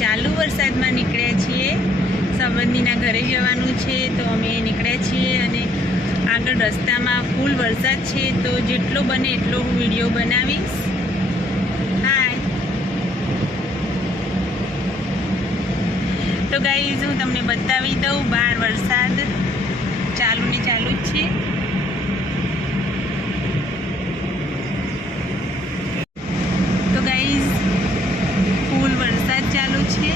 ચાલુ વરસાદમાં નીકળ્યા છીએ. સંબંધીના ઘરે જવાનું છે તો અમે નીકળ્યા છીએ અને આગળ રસ્તામાં ફૂલ વરસાદ છે તો જેટલો બને એટલો હું વીડિયો બનાવીશ. હાય તો ગાઈઝ હું તમને બતાવી દઉં બહાર વરસાદ ચાલુ ને ચાલુ જ છે તો ગાઈઝ ફૂલ વરસાદ ચાલુ છે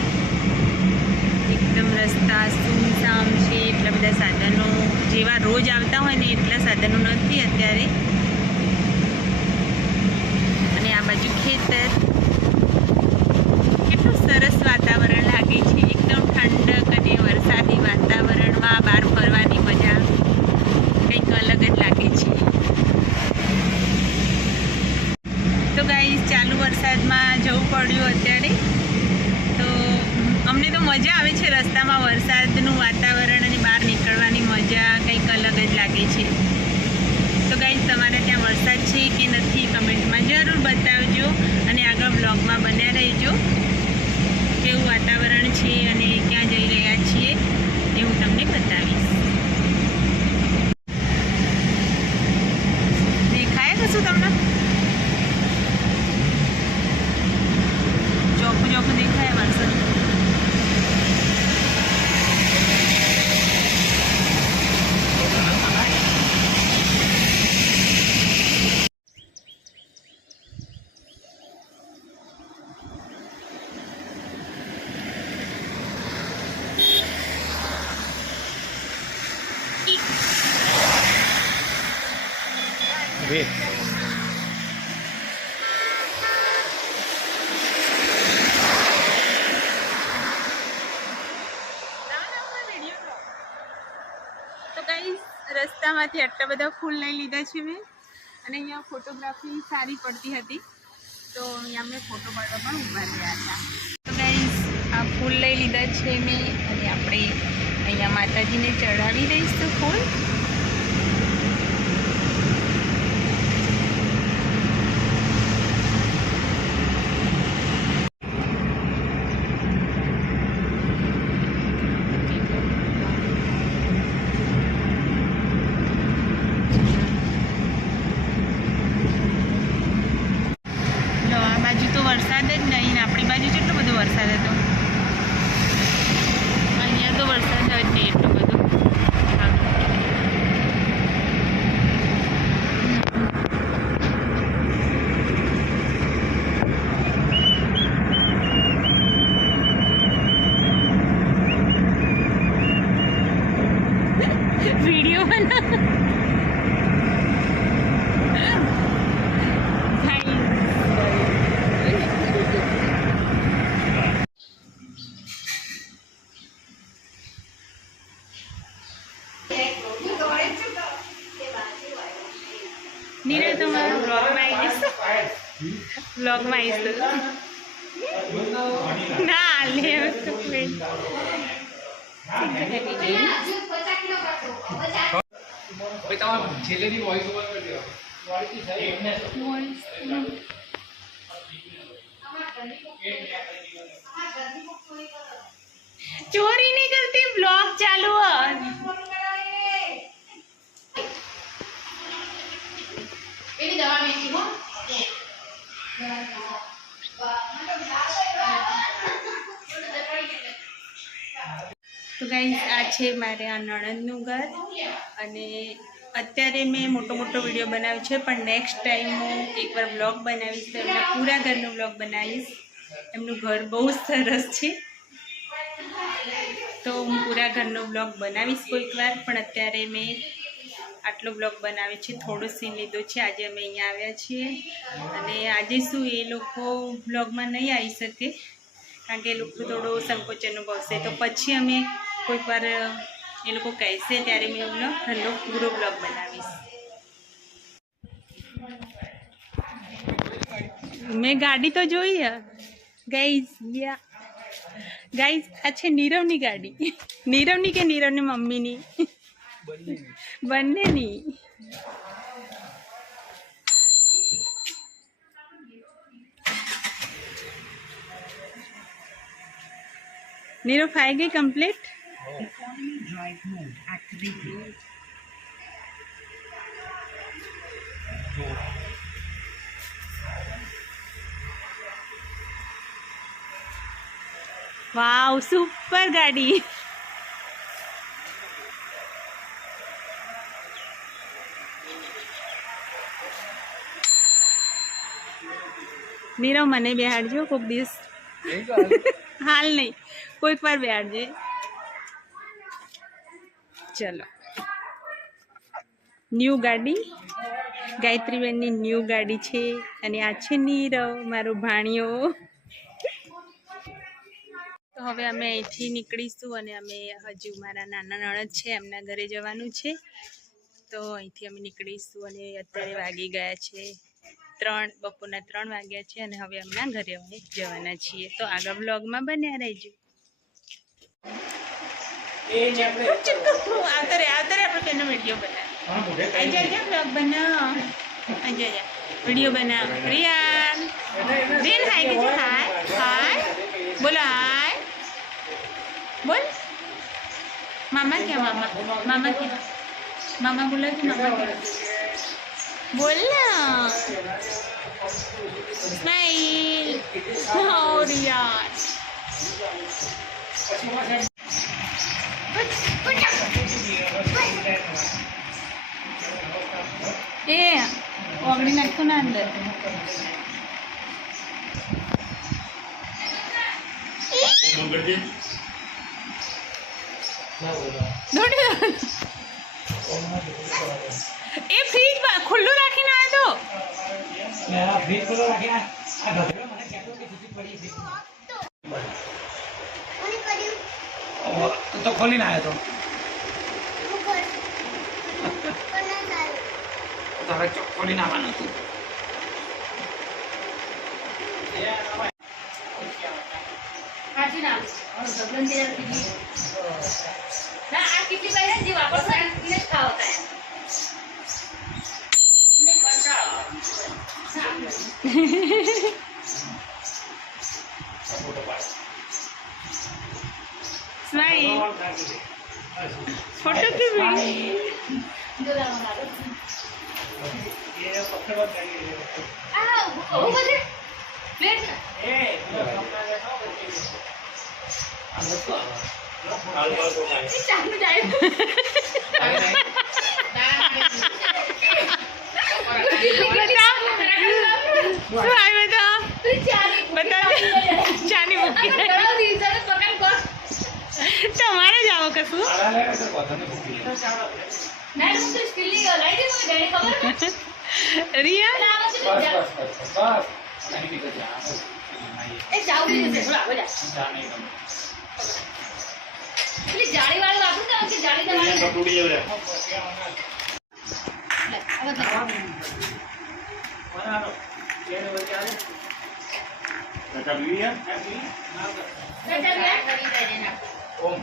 એકદમ રસ્તા સુમસામ છે એટલા બધા સાધનો જેવા રોજ આવતા હોય ને એટલા સાધનો નથી અત્યારે અને આ બાજુ ખેતર કેટલું સરસ વાતાવરણ લાગે છે. એકદમ ઠંડક અને વરસાદી વાતાવરણમાં બહાર ફરવાની મજા કંઈક અલગ જ લાગે છે. તો ગાઈસ ચાલુ વરસાદમાં જવું પડ્યું અત્યારે. તો અમને તો મજા આવે છે રસ્તામાં વરસાદનું વાતાવરણ અને બહાર નીકળવાની મજા કંઈક અલગ જ લાગે છે. તો તમારે ત્યાં વરસાદ છે કે નથી કમેન્ટમાં જરૂર બતાવજો અને આગળ બ્લોગમાં બન્યા રહેજો. કેવું વાતાવરણ છે અને ક્યાં જઈ રહ્યા છીએ એ હું તમને બતાવીશ દેખાય કશું તમને ચોખ્ખું ચોખ્ખું દેખાય વરસાદ તો કઈ રસ્તામાંથી આટલા બધા ફૂલ લઈ લીધા છે મેં. અને અહીંયા ફોટોગ્રાફી સારી પડતી હતી. તો અહીંયા મેં ફોટો પાડવા પણ ઊભા રહ્યા હતા. તો ગાઈઝ આ ફૂલ લઈ લીધા છે મેં. અને આપણે અહીંયા માતાજીને ચડાવી દઈશું ફૂલ જો આ બાજુ તો વરસાદ જ નહીં ને આપણી બાજુ કેટલો બધો વરસાદ હતો અહીંયા તો વરસાદ જ નહીં એટલો બધો વીડિયો બના નીરજ તમારા બ્લોગમાં આવીશ બ્લોગમાં આવીશ ના લે છેલ્લેથી વોઇસ ઓવર કરી દો ચોરી નહીં કરતી બ્લોગ ચાલુ હોય. એની દવા મેકી હો તો ગાઈ આ છે મારે આ નણંદનું ઘર અને અત્યારે મેં મોટો મોટો વીડિયો બનાવ્યો છે, પણ નેક્સ્ટ ટાઈમ હું એકવાર બ્લોગ બનાવીશ તો એમના પૂરા ઘરનો બ્લોગ બનાવીશ. એમનું ઘર બહુ જ સરસ છે. તો હું પૂરા ઘરનો બ્લોગ બનાવીશ કોઈકવાર પણ અત્યારે મેં આટલો બ્લોગ બનાવ્યો છે, થોડો સીન લીધો છે, આજે અમે અહીંયા આવ્યા છીએ. અને આજે શું એ લોકો બ્લોગમાં નહીં આવી શકે. કારણ કે એ લોકો થોડો સંકોચ અનુભવશે. તો પછી અમે કોઈક વાર એ લોકો કહેશે ત્યારે મેં એમનો ઘરનો પૂરો બ્લોગ બનાવીશ. મેં ગાડી તો જોઈ ગાઈઝ યા. ગાઈઝ આ છે નીરવની ગાડી. નીરવની કે નીરવની મમ્મીની? બંનેની. નીરવ ફાઈ ગઈ કમ્પ્લીટ વાવ સુપર ગાડી નીરવ મને બેહાડજો કોઈક દિવસ હાલ નહીં. કોઈક વાર બેહાડજે ચલો. ન્યૂ ગાડી. ગાયત્રીબેનની ન્યૂ ગાડી છે અને આ છે નીરવ, મારો ભાણિયો. તો હવે અમે અહીંથી નીકળીશું અને અમે હજુ મારા નાના નણદ છે, એમના ઘરે જવાનું છે. તો અહીંથી અમે નીકળીશું અને અત્યારે વાગી ગયા છે ત્રણ બપોરના ત્રણ વાગ્યા છે અને હવે હમણાં ઘરે અમે જવાના છીએ. તો આગળ બ્લોગમાં બન્યા રહેજો. આવતા રે આપણે તેનો વીડિયો બનાવ આજે આજે બ્લોગ બનાવ આજે આજે વીડિયો બનાવ રિયાન. રિયાન હાય કે હાય હાય. બોલો હાય. બોલ. મામા ક્યાં મામા? મામા ક્યાં? મામા બોલો કે મામા ક્યાં? બોલ ના સ્માઈલ ઓ રિયાન એ ઓગળી નાખતો ના અંદર. એ ફ્રીજ ખુલ્લું તો ખોલીને આવ્યો તો તારે ખોલી ખોલીને આવવાનું હતું કાઢી નાખ. હવે ભગવાન તેરા કીધી. ના, આ કેટલી પહેલા જે વાપરતા ને, એને થાય. એને કંટાળો આવે. સ્માઈલ ફોટો કે વીડિયો చేసు రియా जाड़ी वाले बाबू तो आपके जाड़ी दबाने सब टूट जाए ले अब तो वाला रो ये रे बच्चा रे कटा लिया कटा लिया कटा लिया ओम।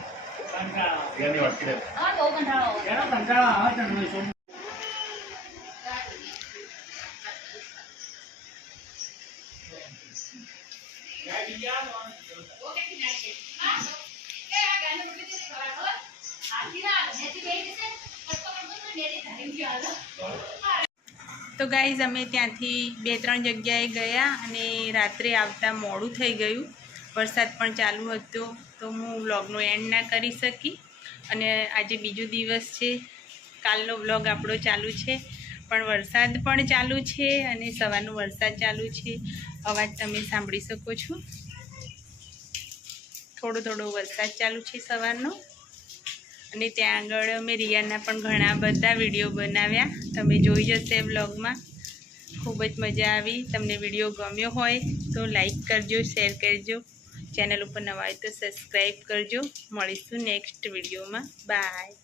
તો ગાઈઝ, અમે ત્યાંથી બે ત્રણ જગ્યાએ ગયા અને રાત્રે આવતા મોડું થઈ ગયું. વરસાદ પણ ચાલુ હતો. તો હું વ્લોગનો એન્ડ ના કરી શકી. અને આજે બીજો દિવસ છે. કાલનો વ્લોગ આપણો ચાલુ છે. પણ વરસાદ પણ ચાલુ છે અને સવારનો વરસાદ ચાલુ છે. અવાજ તમે સાંભળી શકો છો. થોડો થોડો વરસાદ ચાલુ છે સવારનો. અને ત્યાં આગળ અમે રિયાના પણ ઘણા બધા વીડિયો બનાવ્યા. તમે જોઈ જશે બ્લોગમાં ખૂબ જ મજા આવી. તમને વીડિયો ગમ્યો હોય તો લાઈક કરજો, શેર કરજો. ચેનલ ઉપર નવા હોય તો સબસ્ક્રાઈબ કરજો. મળીશું નેક્સ્ટ વિડીયોમાં બાય